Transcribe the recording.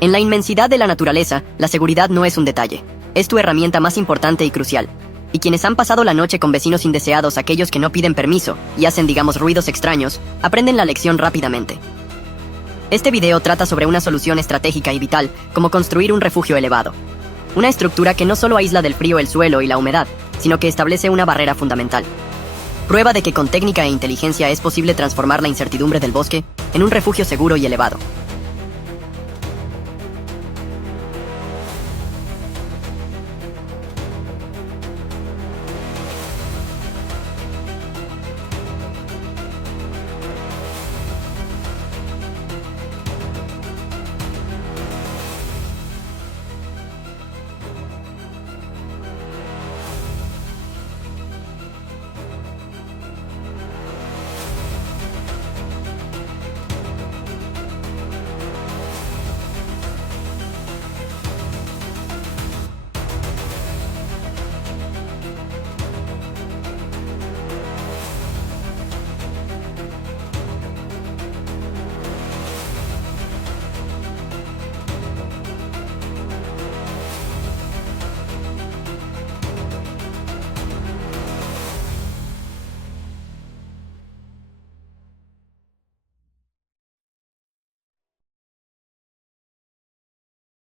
En la inmensidad de la naturaleza, la seguridad no es un detalle. Es tu herramienta más importante y crucial. Y quienes han pasado la noche con vecinos indeseados, aquellos que no piden permiso y hacen, digamos, ruidos extraños, aprenden la lección rápidamente. Este video trata sobre una solución estratégica y vital, como construir un refugio elevado. Una estructura que no solo aísla del frío el suelo y la humedad, sino que establece una barrera fundamental. Prueba de que con técnica e inteligencia es posible transformar la incertidumbre del bosque en un refugio seguro y elevado.